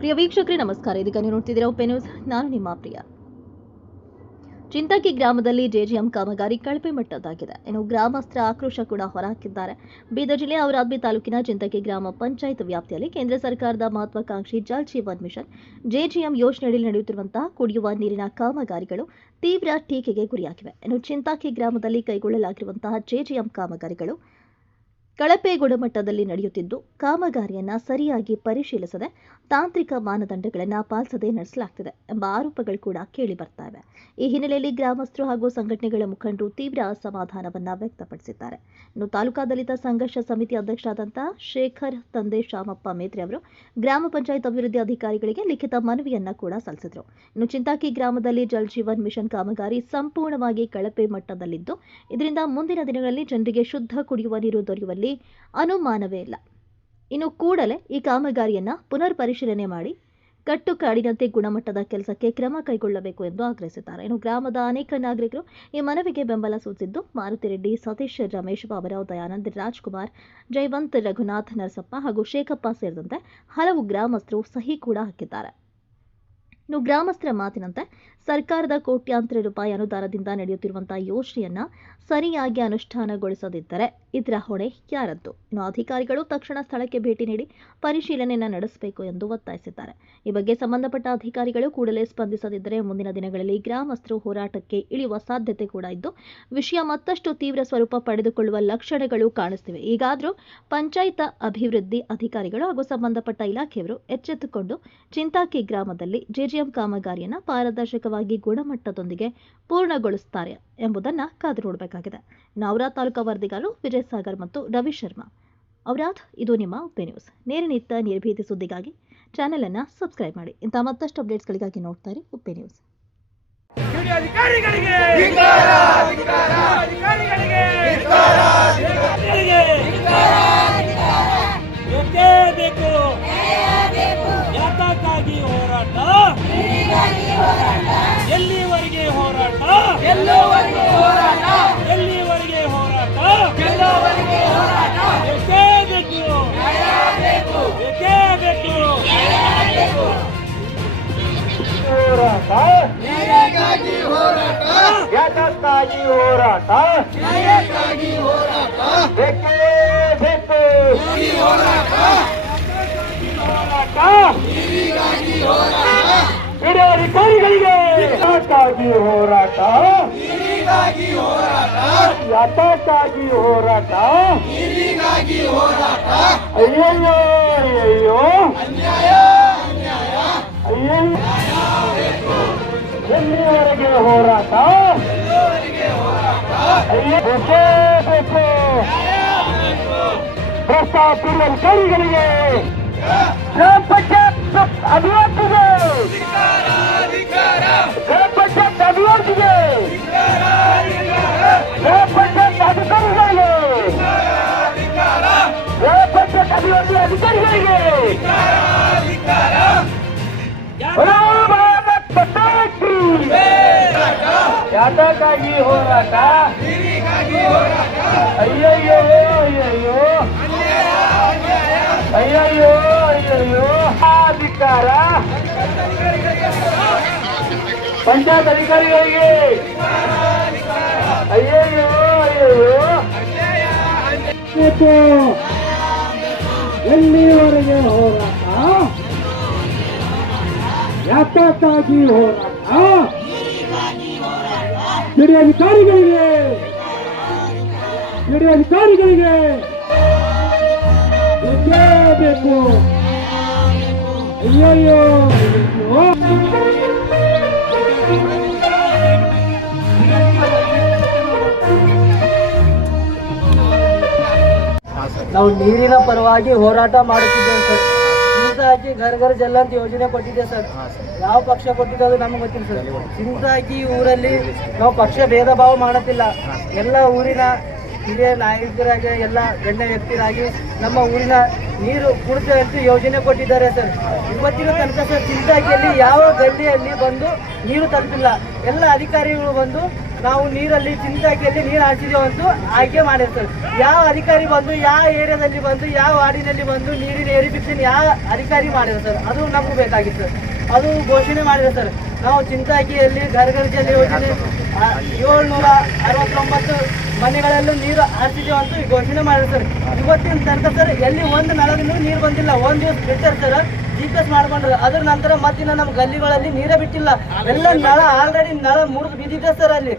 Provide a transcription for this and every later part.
ಪ್ರಿಯ ವೀಕ್ಷಕರೇ, ನಮಸ್ಕಾರ. ಇದೀಗ ನೀವು ನೋಡ್ತಿದ್ದೀರಾ ಉಪೆ ನ್ಯೂಸ್. ನಾನು ನಿಮ್ಮ ಪ್ರಿಯ. ಚಿಂತಕಿ ಗ್ರಾಮದಲ್ಲಿ ಜೆಜಿಎಂ ಕಾಮಗಾರಿ ಕಳಪೆ ಮಟ್ಟದ್ದಾಗಿದೆ ಇನ್ನು ಗ್ರಾಮಸ್ಥರ ಆಕ್ರೋಶ ಕೂಡ ಹೊರಹಾಕಿದ್ದಾರೆ. ಬೀದರ್ ಜಿಲ್ಲೆ ಔರಾದ್ಬಿ ತಾಲೂಕಿನ ಚಿಂತಕಿ ಗ್ರಾಮ ಪಂಚಾಯತ್ ವ್ಯಾಪ್ತಿಯಲ್ಲಿ ಕೇಂದ್ರ ಸರ್ಕಾರದ ಮಹತ್ವಾಕಾಂಕ್ಷಿ ಜಲ್ ಜೀವನ್ ಮಿಷನ್ ಜೆಜಿಎಂ ಯೋಜನೆಯಡಿ ನಡೆಯುತ್ತಿರುವಂತಹ ಕುಡಿಯುವ ನೀರಿನ ಕಾಮಗಾರಿಗಳು ತೀವ್ರ ಟೀಕೆಗೆ ಗುರಿಯಾಗಿವೆ. ಇನ್ನು ಚಿಂತಾಕಿ ಗ್ರಾಮದಲ್ಲಿ ಕೈಗೊಳ್ಳಲಾಗಿರುವಂತಹ ಜೆಜಿಎಂ ಕಾಮಗಾರಿಗಳು ಕಳಪೆ ಗುಣಮಟ್ಟದಲ್ಲಿ ನಡೆಯುತ್ತಿದ್ದು, ಕಾಮಗಾರಿಯನ್ನು ಸರಿಯಾಗಿ ಪರಿಶೀಲಿಸದೆ ತಾಂತ್ರಿಕ ಮಾನದಂಡಗಳನ್ನು ಪಾಲಿಸದೆ ನಡೆಸಲಾಗ್ತಿದೆ ಎಂಬ ಆರೋಪಗಳು ಕೂಡ ಕೇಳಿ ಬರ್ತಾ ಇವೆ ಈ ಹಿನ್ನೆಲೆಯಲ್ಲಿ ಗ್ರಾಮಸ್ಥರು ಹಾಗೂ ಸಂಘಟನೆಗಳ ಮುಖಂಡರು ತೀವ್ರ ಅಸಮಾಧಾನವನ್ನು ವ್ಯಕ್ತಪಡಿಸಿದ್ದಾರೆ. ಇನ್ನು ತಾಲೂಕಾಡಳಿತ ಸಂಘರ್ಷ ಸಮಿತಿ ಅಧ್ಯಕ್ಷರಾದಂತಹ ಶೇಖರ್ ತಂದೆ ಶಾಮಪ್ಪ ಮೇತ್ರೆ ಅವರು ಗ್ರಾಮ ಪಂಚಾಯತ್ ಅಭಿವೃದ್ಧಿ ಅಧಿಕಾರಿಗಳಿಗೆ ಲಿಖಿತ ಮನವಿಯನ್ನ ಕೂಡ ಸಲ್ಲಿಸಿದರು. ಇನ್ನು ಚಿಂತಾಕಿ ಗ್ರಾಮದಲ್ಲಿ ಜಲ್ ಜೀವನ್ ಮಿಷನ್ ಕಾಮಗಾರಿ ಸಂಪೂರ್ಣವಾಗಿ ಕಳಪೆ ಮಟ್ಟದಲ್ಲಿದ್ದು, ಇದರಿಂದ ಮುಂದಿನ ದಿನಗಳಲ್ಲಿ ಜನರಿಗೆ ಶುದ್ಧ ಕುಡಿಯುವ ನೀರು ದೊರೆಯುವಲ್ಲಿ ಅನುಮಾನವೇ ಇಲ್ಲ. ಇನ್ನು ಕೂಡಲೇ ಈ ಕಾಮಗಾರಿಯನ್ನು ಪುನರ್ ಪರಿಶೀಲನೆ ಮಾಡಿ ಕಟ್ಟುಕಾಡಿನಂತೆ ಗುಣಮಟ್ಟದ ಕೆಲಸಕ್ಕೆ ಕ್ರಮ ಕೈಗೊಳ್ಳಬೇಕು ಎಂದು ಆಗ್ರಹಿಸಿದ್ದಾರೆ. ಇನ್ನು ಗ್ರಾಮದ ಅನೇಕ ನಾಗರಿಕರು ಈ ಮನವಿಗೆ ಬೆಂಬಲ ಸೂಚಿಸಿದ್ದು ಮಾರುತಿರೆಡ್ಡಿ ಸತೀಶ್ ರಮೇಶ್ ಬಾಬರಾವ್ ದಯಾನಂದ್, ರಾಜ್ಕುಮಾರ್ ಜಯವಂತ್ ರಘುನಾಥ್ ನರಸಪ್ಪ ಹಾಗೂ ಶೇಖಪ್ಪ ಸೇರಿದಂತೆ ಹಲವು ಗ್ರಾಮಸ್ಥರು ಸಹಿ ಕೂಡ ಹಾಕಿದ್ದಾರೆ. ಇನ್ನು ಗ್ರಾಮಸ್ಥರ ಮಾತಿನಂತೆ ಸರ್ಕಾರದ ಕೋಟ್ಯಾಂತರ ರೂಪಾಯಿ ಅನುದಾನದಿಂದ ನಡೆಯುತ್ತಿರುವಂತಹ ಯೋಜನೆಯನ್ನ ಸರಿಯಾಗಿ ಅನುಷ್ಠಾನಗೊಳಿಸದಿದ್ದರೆ ಇದರ ಹೊಣೆ ಯಾರದ್ದು? ಇನ್ನು ಅಧಿಕಾರಿಗಳು ತಕ್ಷಣ ಸ್ಥಳಕ್ಕೆ ಭೇಟಿ ನೀಡಿ ಪರಿಶೀಲನೆಯನ್ನ ನಡೆಸಬೇಕು ಎಂದು ಒತ್ತಾಯಿಸಿದ್ದಾರೆ. ಈ ಬಗ್ಗೆ ಸಂಬಂಧಪಟ್ಟ ಅಧಿಕಾರಿಗಳು ಕೂಡಲೇ ಸ್ಪಂದಿಸದಿದ್ದರೆ ಮುಂದಿನ ದಿನಗಳಲ್ಲಿ ಗ್ರಾಮಸ್ಥರು ಹೋರಾಟಕ್ಕೆ ಇಳಿಯುವ ಸಾಧ್ಯತೆ ಕೂಡ ಇದ್ದು, ವಿಷಯ ಮತ್ತಷ್ಟು ತೀವ್ರ ಸ್ವರೂಪ ಪಡೆದುಕೊಳ್ಳುವ ಲಕ್ಷಣಗಳು ಕಾಣಿಸ್ತಿವೆ. ಈಗಾದರೂ ಪಂಚಾಯತ್ ಅಭಿವೃದ್ಧಿ ಅಧಿಕಾರಿಗಳು ಹಾಗೂ ಸಂಬಂಧಪಟ್ಟ ಇಲಾಖೆಯವರು ಎಚ್ಚೆತ್ತುಕೊಂಡು ಚಿಂತಾಕಿ ಗ್ರಾಮದಲ್ಲಿ ಜೆಜಿಎಂ ಕಾಮಗಾರಿಯನ್ನ ಪಾರದರ್ಶಕವಾಗಿ ಗುಣಮಟ್ಟದೊಂದಿಗೆ ಪೂರ್ಣಗೊಳಿಸುತ್ತಾರೆ ಎಂಬುದನ್ನು ಕಾದು ನೋಡಬೇಕಾಗಿದೆ. ನವರಾ ತಾಲೂಕಾ ವರದಿಗಾರರು ವಿಜಯ್ ಸಾಗರ್ ಮತ್ತು ರವಿ ಶರ್ಮಾ ಅವರಾದ್ ಇದು ನಿಮ್ಮ ಉಪೆ ನ್ಯೂಸ್. ನೇರನಿತ್ಯ ನಿರ್ಭೀತಿ ಸುದ್ದಿಗಾಗಿ ಚಾನೆಲ್ ಅನ್ನ ಸಬ್ಸ್ಕ್ರೈಬ್ ಮಾಡಿ. ಇಂಥ ಮತ್ತಷ್ಟು ಅಪ್ಡೇಟ್ಸ್ಗಳಿಗಾಗಿ ನೋಡ್ತಾ ಇರಿ ಉಪ್ಪೆ ನ್ಯೂಸ್. ಹೋರಾಟ? ಎಲ್ಲಿವರೆಗೆ ಹೋರಾಟ? ಎಲ್ಲೋವರೆಗೆ ಹೋರಾಟ? ಎಲ್ಲಿವರೆಗೆ ಹೋರಾಟ? ಎಲ್ಲೋವರೆಗೆ ಹೋರಾಟ? ಬೇಕೇ? ಬೇಕು ಬೇಕೇ? ಬೇಕು ಹೋರಾಟ? ನ್ಯಾಯಕ್ಕಾಗಿ ಹೋರಾಟ? ಯಾತಕ್ಕಾಗಿ ಹೋರಾಟ? ನ್ಯಾಯಕ್ಕಾಗಿ ಹೋರಾಟ? ಬೇಕೇ ಬೇಕು? ಈ ಹೋರಾಟ? ಹೋರಾಟ? ಯಾತಕ್ಕಾಗಿ ಹೋರಾಟ. ಹೀಗಾಗಿ ಹೋರಾಟ. ಯಾತಕ್ಕಾಗಿ ಹೋರಾಟ. ಹೀಗಾಗಿ ಹೋರಾಟ. ಅಯ್ಯಯ್ಯೋ ಅಯ್ಯಯ್ಯೋ. ಅನ್ಯಾಯ ಅನ್ಯಾಯ. ಅಯ್ಯಯ್ಯೋ. ಎಲ್ಲಿವರೆಗೆ ಹೋರಾಟ? ಅಯ್ಯೋ ಬೇಕೇ ಅಧಿಕಾರಿಗಳಿಗೆ. ಗ್ರಾಮ ಪಂಚಾಯತ್ ಅಭಿವೃದ್ಧಿಗೆ ಗ್ರಾಮ ಪಂಚಾಯತ್ ಅಧಿಕಾರಿಗಳಿಗೆ ಪಂಚಾಯತ್ ಅಭಿವೃದ್ಧಿ ಅಧಿಕಾರಿಗಳಿಗೆ ಯಾತಕ್ಕಾಗಿ ಹೋರಾಟ? ಅಯ್ಯಯ್ಯೋ ಅಯ್ಯಯ್ಯೋ. ಅಯ್ಯಯ್ಯೋ ಅಯ್ಯಯ್ಯೋ. ಅಧಿಕಾರ ಪಂಚಾಯತ್ ಅಧಿಕಾರಿಗಳಿಗೆ. ಅಯ್ಯಯ್ಯೋ ಅಯ್ಯಯ್ಯೋ. ಎಲ್ಲಿವರೆಗೆ ಹೋರಾಟ? ಯಾತಕ್ಕಾಗಿ ಹೋರಾಟ? ಹಿರಿಯ ಅಧಿಕಾರಿಗಳಿಗೆ. ಹಿರಿಯ ಅಧಿಕಾರಿಗಳಿಗೆ. ಬೇಕೇ ಬೇಕು. ಅಯ್ಯಯ್ಯೋ ಅಯ್ಯಯ್ಯೋ. ನಾವು ನೀರಿನ ಪರವಾಗಿ ಹೋರಾಟ ಮಾಡುತ್ತಿದ್ದೇವೆ ಸರ್. ಚಿಂತಾಕಿ ಘರ್ ಘರ್ ಜಲ್ ಅಂತ ಯೋಜನೆ ಕೊಟ್ಟಿದೆ ಸರ್. ಯಾವ ಪಕ್ಷ ಕೊಟ್ಟಿದೆ ಅದು ನಮ್ಗೆ ಗೊತ್ತಿಲ್ಲ ಸರ್. ಚಿಂತಾಕಿ ಊರಲ್ಲಿ ನಾವು ಪಕ್ಷ ಭೇದ ಭಾವ ಮಾಡುತ್ತಿಲ್ಲ. ಎಲ್ಲ ಊರಿನ ಹಿರಿಯ ನಾಯಕರಾಗಿ ಎಲ್ಲ ಗಣ್ಯ ವ್ಯಕ್ತಿರಾಗಿ ನಮ್ಮ ಊರಿನ ನೀರು ಕುಡಿತೇವೆ ಅಂತ ಯೋಜನೆ ಕೊಟ್ಟಿದ್ದಾರೆ ಸರ್. ಇವತ್ತಿನ ತನಕ ಸರ್ ಚಿಂತಾಕಿಯಲ್ಲಿ ಯಾವ ಗಲ್ಲಿಯಲ್ಲಿ ಬಂದು ನೀರು ತಲುಪಿಲ್ಲ. ಎಲ್ಲ ಅಧಿಕಾರಿಗಳು ಬಂದು ನಾವು ನೀರಲ್ಲಿ ಚಿಂತಾಕಿಯಲ್ಲಿ ನೀರು ಹಾಕಿದೀವಿ ಅಂತ ಆಯ್ಕೆ ಮಾಡಿರ್ತಾರೆ. ಯಾವ ಅಧಿಕಾರಿ ಬಂದು, ಯಾವ ಏರಿಯಾದಲ್ಲಿ ಬಂದು, ಯಾವ ವಾರ್ಡಿನಲ್ಲಿ ಬಂದು ನೀರಿನ ಏರಿಬಿಸಿನ ಯಾವ ಅಧಿಕಾರಿ ಮಾಡಿರ್ತಾರೆ, ಅದು ನಮಗೂ ಬೇಕಾಗಿತ್ತು. ಅದು ಘೋಷಣೆ ಮಾಡಿರ್ತಾರೆ. ನಾವು ಚಿಂತಾಕಿಯಲ್ಲಿ ಗರ್ಗರ್ಜಿಯಲ್ಲಿ ಯೋಜನೆ ಏಳ್ನೂರ ಅರವತ್ತೊಂಬತ್ತು ಮನೆಗಳಲ್ಲೂ ನೀರು ಹಾರಿಸಿದ್ದೇವೆ ಅಂತ ಘೋಷಣೆ ಮಾಡಿರ್ತಾರೆ. ಇವತ್ತಿನ ತನಕ ಸರ್, ಎಲ್ಲಿ ಒಂದು ನಳದಿಂದ ನೀರು ಬಂದಿಲ್ಲ. ಒಂದು ದಿವಸ ಬಿಡ್ತಾರೆ ಸರ್. ಜಿ ಮಾಡ್ಕೊಂಡ್ರು. ಅದ್ರ ನಂತರ ಮತ್ತಿನ್ನ ನಮ್ಮ ಗಲ್ಲಿಗಳಲ್ಲಿ ನೀರೇ ಬಿಟ್ಟಿಲ್ಲ. ಎಲ್ಲ ನಳ ಆಲ್ರೆಡಿ ನಳ ಮುರಿದು ಬಿದ್ದಿದೆ ಸರ್ ಅಲ್ಲಿ.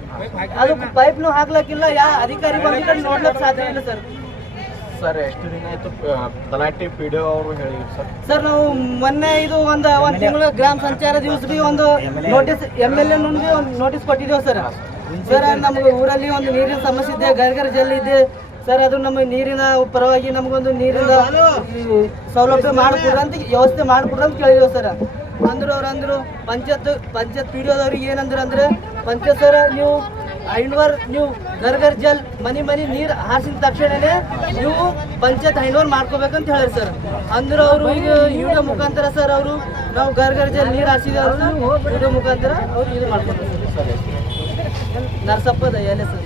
ಅದು ಪೈಪ್ನು ಹಾಕ್ಲಕ್ಕಿಲ್ಲ. ಯಾ ಅಧಿಕಾರಿ ಬಂದಿಲ್ಲ ನೋಡ್ಲಕ್ ಸಾಧ್ಯ ಇಲ್ಲ ಸರ್ ಸರ್ ಎಷ್ಟು ದಿನ ಆಯ್ತು ಆ, ತಲಾಟಿ ಪಿ ಡಿ ಅವರು ಹೇಳಿದ್ರು ಸರ್ ಸರ್ ನಾವು ಮೊನ್ನೆ ಇದು ಒಂದು ಒಂದು ತಿಂಗಳು ಗ್ರಾಮ ಸಂಚಾರ ದಿವಸ ಬಿ ಒಂದು ನೋಟಿಸ್ ಎಂ ಎಲ್ ಎ ಒಂದು ನೋಟಿಸ್ ಕೊಟ್ಟಿದ್ದೇವೆ ಸರ್ ಸರ್ ನಮ್ಗೆ ಊರಲ್ಲಿ ಒಂದು ನೀರಿನ ಸಮಸ್ಯೆ ಇದೆ ಗರ್ಗರ್ ಜಲ್ ಇದೆ. ಸರ್ ಅದು ನಮ್ಮ ನೀರಿನ ಪರವಾಗಿ ನಮಗೊಂದು ನೀರಿನ ಸೌಲಭ್ಯ ಮಾಡಿಕೊಡ್ರಿ ಅಂತ ವ್ಯವಸ್ಥೆ ಮಾಡಿಕೊಡ್ರಿ ಅಂತ ಕೇಳಿದ್ರು ಸರ್. ಅಂದ್ರು ಅವ್ರು ಅಂದ್ರು ಪಂಚಾಯತ್ ಪಂಚಾಯತ್ ಪಿ ಡಿ ಓದವ್ರಿಗೆ ಏನಂದ್ರು ಅಂದ್ರೆ ಪಂಚಾಯತ್ ಸರ್ ನೀವು ಐನ್ವರ್ ನೀವು ಗರ್ಗರ್ ಜಲ್ ಮನಿ ಮನಿ ನೀರ್ ಹಾರಿಸಿದ ತಕ್ಷಣನೇ ನೀವು ಪಂಚಾಯತ್ ಐನ್ವರ್ ಮಾಡ್ಕೋಬೇಕಂತ ಹೇಳಿದ್ರು ಸರ್. ಅಂದ್ರೆ ಅವರು ಈಗ ವಿಡಿಯೋ ಮುಖಾಂತರ ಸರ್ ಅವರು ನಾವು ಗರ್ಗರ್ ಜಲ್ ನೀರ್ ಹಾಸಿದ ಅವರು ವಿಡಿಯೋ ಮುಖಾಂತರ ಅವ್ರು ಇದು ಮಾಡ್ಕೊತಾರೆ sir. Narasappa Dayale sir.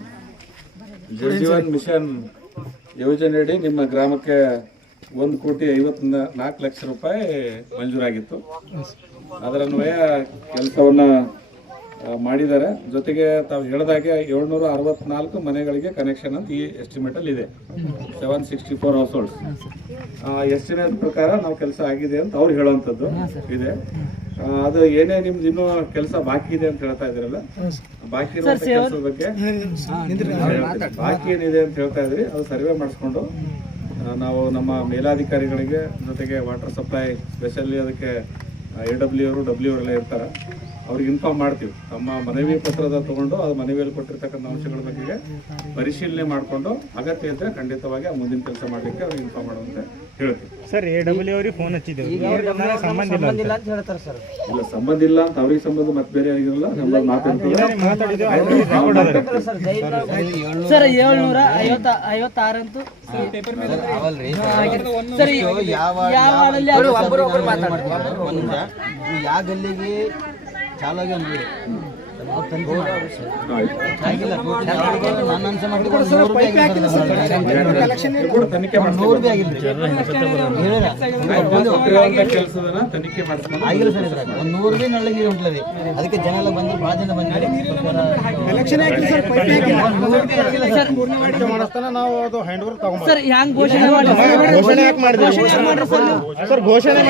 Jal Jeevan mission ಯೋಜನೆಯಡಿ ನಿಮ್ಮ ಗ್ರಾಮಕ್ಕೆ ಒಂದು ಕೋಟಿ ಐವತ್ತ ನಾಲ್ಕು ಲಕ್ಷ ರೂಪಾಯಿ ಮಂಜೂರಾಗಿತ್ತು. ಅದರನ್ವಯ ಕೆಲಸವನ್ನ ಮಾಡಿದ್ದಾರೆ. ಜೊತೆಗೆ ತಾವು ಹೇಳಿದಾಗೆ ಏಳ್ನೂರ ಅರವತ್ನಾಲ್ಕು ಮನೆಗಳಿಗೆ ಕನೆಕ್ಷನ್ ಅಂತ ಈ ಎಸ್ಟಿಮೇಟ್ ಅಲ್ಲಿ ಇದೆ. Seven sixty four households estimate ಪ್ರಕಾರ ನಾವು ಕೆಲಸ ಆಗಿದೆ ಅಂತ ಅವ್ರು ಹೇಳುವಂಥದ್ದು ಇದೆ. ಅದು ಏನೇ ನಿಮ್ದು ಇನ್ನೂ ಕೆಲಸ ಬಾಕಿ ಇದೆ ಅಂತ ಹೇಳ್ತಾ ಇದ್ರಲ್ಲ ಬಾಕಿ ಕೆಲಸದ ಬಗ್ಗೆ. ಬಾಕಿ ಏನಿದೆ ಅಂತ ಹೇಳ್ತಾ ಇದ್ರಿ ಅದು ಸರ್ವೆ ಮಾಡಿಸ್ಕೊಂಡು ನಾವು ನಮ್ಮ ಮೇಲಾಧಿಕಾರಿಗಳಿಗೆ ಜೊತೆಗೆ ವಾಟರ್ ಸಪ್ಲೈ ಸ್ಪೆಷಲಿ ಅದಕ್ಕೆ ಎ ಡಬ್ಲ್ಯೂ ಅವರು ಡಬ್ಲ್ಯೂ ಅವರೆಲ್ಲ ಇರ್ತಾರೆ. ಅವ್ರಿಗೆ ಇನ್ಫಾರ್ಮ್ ಮಾಡ್ತೀವಿ. ತಮ್ಮ ಮನವಿ ಪತ್ರದ ತಗೊಂಡು ಅದು ಮನವಿಯಲ್ಲಿ ಕೊಟ್ಟಿರ್ತಕ್ಕಂಥ ಅಂಶಗಳ ಬಗ್ಗೆ ಪರಿಶೀಲನೆ ಮಾಡಿಕೊಂಡು ಅಗತ್ಯ ಇದ್ರೆ ಖಂಡಿತವಾಗಿ ಆ ಮುಂದಿನ ಕೆಲಸ ಮಾಡಲಿಕ್ಕೆ ಅವ್ರಿಗೆ ಇನ್ಫಾರ್ಮ್ ಮಾಡುವಂತೆ ಹೇಳ್ತೀವಿ. ಸರ್ ಎ ಡಬ್ಲ್ಯೂ ಅವ್ರಿಗೆ ಫೋನ್ ಹಚ್ಚಿದ್ದೇವೆ. ಸಂಬಂಧ ಇಲ್ಲ ಅಂತ ಹೇಳ್ತಾರೆ ಸರ್. ಇಲ್ಲ ಸಂಬಂಧ ಇಲ್ಲ ಅಂತ ಅವ್ರಿಗೆ ಸಂಬಂಧ ಮತ್ತೆ ಬೇರೆ ಆಗಿರಲ್ಲ ನಮ್ಮ ಮಾತಾಡ್ತೀವಿ. ಸರ್ ಏಳ್ನೂರ ಐವತ್ತ ಐವತ್ತಾರಂತೂ ಸರ್ ಯಾವ ಅದು ಯಾವ ಗಲ್ಲಿಗೆ చాలాగా ఉంది ನೂರು ಸರ್. ತನಿಖೆ ಮಾಡಿಸ್ಕೊಂಡು ಆಗಿಲ್ಲ ಸರ್ ಇದ್ರಾಗ ಒಂದು ನಳ್ಳಿ ಅದಕ್ಕೆ ಜನ ಎಲ್ಲ ಬಂದ್ರೆ ಭಾಳ ಜನ ಬಂದ್ರೆ ನಾವು ಅದು ಹ್ಯಾಂಡ್ ಓವರ್ ತಗೊಂಡ್ ಸರ್ ಹ್ಯಾಂಗ್ ಘೋಷಣೆ ಯಾಕೆ ಮಾಡಿದ್ರಿ ಸರ್? ಘೋಷಣೆ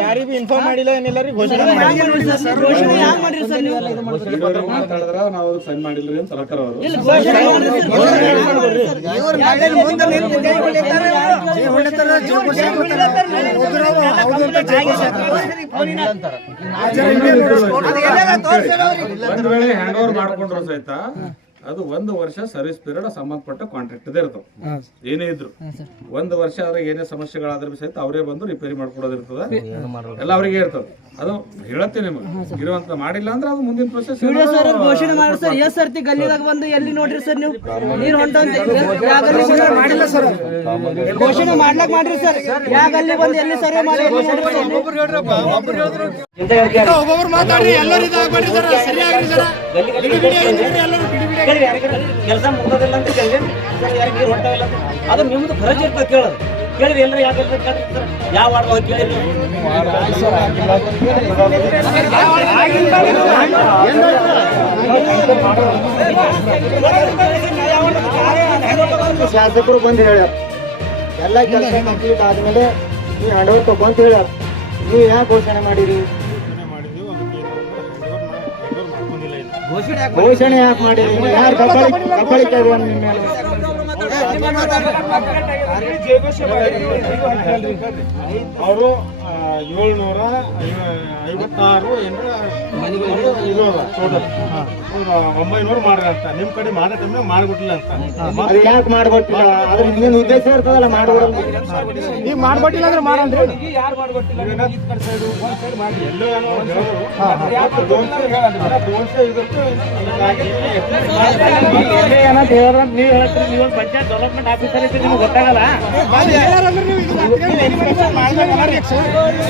ಯಾರಿಗೂ ಇನ್ಫಾರ್ಮ್ ಮಾಡಿಲ್ಲ ಏನಿಲ್ಲ ರೀ ಘೋಷಣೆ ಮಾಡಿ ಘೋಷಣೆ ಯಾಕೆ ಮಾಡಿರಿ ಸರ್ ನೀವು? ಮಾತಾಡಿದ್ರ ನಾವು ಸೈನ್ ಮಾಡಿಲ್ರಿ ಅಂತ ಸರ್ಕಾರ ಅವರು. ಒಂದ್ ವೇಳೆ ಹ್ಯಾಂಡ್ ಓವರ್ ಮಾಡ್ಕೊಂಡ್ರು ಸಹಿತ ಅದು ಒಂದು ವರ್ಷ ಸರ್ವಿಸ್ ಪೀರಿಯಡ್ ಸಂಬಂಧಪಟ್ಟ ಕಾಂಟ್ರಾಕ್ಟ್ ಇರ್ತವೆ ಏನೇ ಇದ್ರು ಒಂದು ವರ್ಷ ಆದ್ರೆ ಏನೇ ಸಮಸ್ಯೆಗಳಾದ್ರೂ ಬಿ ಸಹಿತ ಅವರೇ ಬಂದು ರಿಪೇರಿ ಮಾಡ್ಕೊಡೋದಿರ್ತದ ಎಲ್ಲ ಅವರಿಗೆ ಇರ್ತದೆ ಅದು ಹೇಳತ್ತೆ ನಿಮಗೆ ಇರುವಂತ ಮಾಡಿಲ್ಲ ಅಂದ್ರೆ ಅದು ಮುಂದಿನ ಪ್ರೊಸೆಸ್ ಘೋಷಣೆ ಮಾಡಿ ಸರ್ ಎಸ್ ಸರ್ತಿ ಗಲ್ಲಿದಾಗ ಬಂದು ಎಲ್ಲಿ ನೋಡ್ರಿ ಸರ್ ನೀವು ನೀರು ಮಾಡಿಲ್ಲ ಸರ್ ಘೋಷಣೆ ಮಾಡ್ಲಾಕ್ ಮಾಡ್ರಿ ಸರ್ ಯಾಕೆ ಗಲ್ಲಿ ಬಂದು ಎಲ್ಲಿ ಸರ್ವೆ ಮಾಡಿ? ಒಬ್ಬೊಬ್ರು ಮಾತಾಡ್ರಿ ಎಲ್ಲರೂ ಇದಾಗ್ಬೇಡ್ರಿ ಸರ್ ಸರಿಯಾಗ್ರಿ ಎಲ್ಲರೂ ಬಿಡಿ ಬಿಡಿ ಕೆಲಸ ಮುಗ್ದೋದಿಲ್ಲ ಅಂತ ಕೇಳಿ ಯಾರಿಗೆ ನೀರು ಹೊಂಟಾಗಿಲ್ಲ ಅಂತ ಅದು ನಿಮ್ದು ಫರಜ್ ಇರ್ತದೆ ಕೇಳೋದು. ಕೇಳಿದ್ರೆ ಎಲ್ಲರೂ ಯಾಕೆ ಯಾವ ವಾರ್ಡ್ ಹೋಗಿ ಕೇಳಿರಿ ಶಾಸಕರು ಬಂದು ಹೇಳ್ಯಾರ. ಎಲ್ಲ ಕೆಲಸ ಕಂಪ್ಲೀಟ್ ಆದ್ಮೇಲೆ ನೀವು ಹ್ಯಾಂಡ್ ಓವರ್ ತಗೊಂತ ಹೇಳ್ಯಾರ. ನೀವು ಯಾಕೆ ಘೋಷಣೆ ಮಾಡಿರಿ? ಘೋಷಣೆ ಯಾಕೆ ಮಾಡಿರಿ ಯಾರು ದಬ್ಬಾಳಿಕೆ ಇರುವ ನಿಮ್ಮ ಮೇಲೆ. ಅವರು ಏಳ್ನೂರ ಐವತ್ತಾರು ಏನರ ಟೋಟಲ್ ಒಂಬೈನೂರು ಮಾಡ್ರಿ ಅಂತ. ನಿಮ್ ಕಡೆ ಮಾಡೋ ಟೈಮ್ನಾಗ ಮಾಡ್ಬಿಟ್ಟಿಲ್ಲ ಅಂತ. ಅದು ಯಾಕೆ ಮಾಡ್ಬಿಟ್ಟಿಲ್ಲ ಅದ್ರ ಹಿಂದಿನ ಉದ್ದೇಶ ಇರ್ತದಲ್ಲ ನೀವು ಮಾಡ್ಬಿಟ್ಟಿಲ್ಲ ಅಂದ್ರೆ ಮಾಡಂದ್ರಿ ಎಲ್ಲೋ ಏನೋ ನೀವು ಹೇಳ್ರಿ ನಿಮ್ಗೆ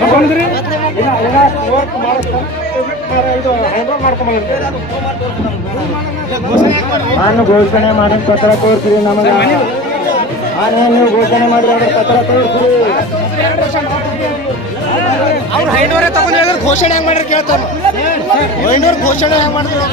ತಗೊಂಡ್ರಿ ಇಲ್ಲ ಎಲ್ಲ. ಇದು ಹ್ಯಾಂಡ್ ನಾನು ಘೋಷಣೆ ಮಾಡಿ ಪತ್ರ ತೋರಿಸ್ರಿ ನಮಗೆ. ನಾನು ನೀವು ಘೋಷಣೆ ಮಾಡಿದ ಪತ್ರ ತೋರಿಸ್ರಿ. ಅವ್ರು ಐನೂರೇ ತಗೊಂಡ್ ಹೇಳಿದ್ರೆ ಘೋಷಣೆ ಹೆಂಗ್ ಮಾಡ್ರಿ ಕೇಳ್ತಾರ ಐನೂರು ಘೋಷಣೆ ಹೆಂಗ್ ಮಾಡಿದ್ರು?